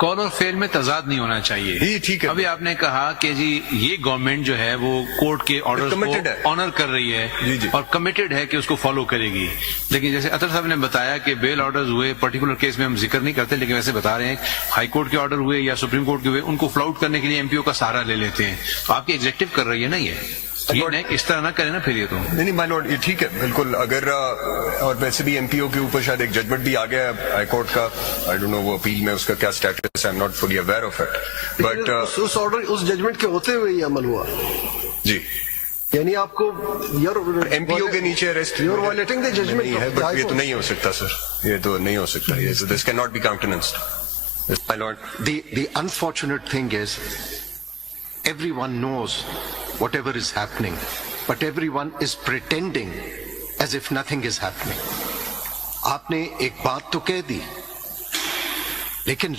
Call और fail में तजाद नहीं होना चाहिए। ये ठीक है। अभी आपने कहा कि जी ये गवर्नमेंट जो है वो कोर्ट के ऑर्डर्स Committed है। को ऑनर कर रही है जी, जी। और कमिटेड है कि उसको फॉलो करेगी। लेकिन जैसे अतर साहब ने बताया कि बेल ऑर्डर्स हुए, पर्टिकुलर केस में हम जिक्र नहीं करते, लेकिन वैसे बता रहे हैं हाई कोर्ट के ऑर्डर हुए या सुप्रीम कोर्ट के हुए, उनको फ्लाउट करने के लिए एमपीओ का सहारा ले लेते हैं। तो आपकी एग्जेक्टिव कर रही है ना ये नहीं, इस तरह ना करे ना फिर ये तो नहीं माय लॉर्ड, ये ठीक है बिल्कुल। अगर और वैसे भी एमपीओ के ऊपर शायद एक जजमेंट भी आ गया है हाई कोर्ट का। आई डोंट नो वो अपील में उसका क्या स्टेटस है, I am not fully aware of it. But उस ऑर्डर, उस जजमेंट के होते हुए ये अमल हुआ जी, यानी आपको एमपीओ के नीचे arrest You're violating the judgment नहीं है, of the बट High ये तो Court. नहीं हो सकता सर, ये तो नहीं हो सकता। This can not be countenanced my lord. The unfortunate thing is, everyone knows whatever is happening, but everyone is pretending as if nothing is happening. आपने एक बात तो कह दी, लेकिन